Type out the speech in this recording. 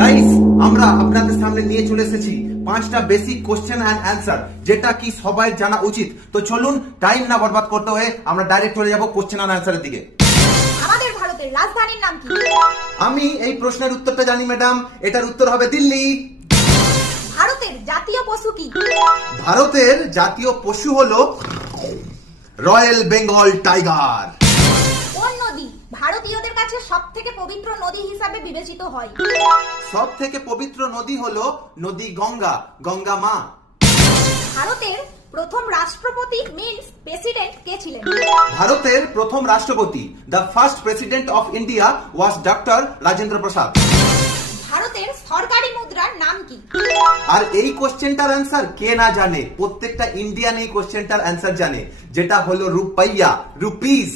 Guys, আমরা আপনাদের সামনে নিয়ে চলে এসেছি 5টা বেসিক কোশ্চেন এন্ড অ্যান্সার, যেটা কি সবাই জানা উচিত। তো চলুন টাইম না বরবাদ করতে হয়ে আমরা ডাইরেক্ট চলে যাব কোশ্চেন এন্ড অ্যান্সারের দিকে। আমাদের ভারতের রাজধানীর নাম কি? আমি এই প্রশ্নের উত্তরটা জানি ম্যাডাম, এটার উত্তর হবে দিল্লি। ভারতের জাতীয় পশু কি? ভারতের জাতীয় পশু হলো রয়্যাল বেঙ্গল টাইগার। কোন নদী ভারতীয়দের কাছে সবথেকে পবিত্র নদী হিসাবে বিবেচিত হয়? সব থেকে পবিত্র নদী হলো নদী গঙ্গা, গঙ্গা মা। ভারতের প্রথম রাষ্ট্রপতি মিন্স প্রেসিডেন্ট কে ছিলেন? ভারতের প্রথম রাষ্ট্রপতি, the first president of India was doctor Rajendra Prasad. ভারতের সরকারি মুদ্রার নাম কি? আর এই কোশ্চেনটার অ্যান্সার কে না জানে? প্রত্যেকটা ইন্ডিয়ান এই কোশ্চেনটার অ্যান্সার জানে, যেটা হলো রুপাইয়া, রুপিস।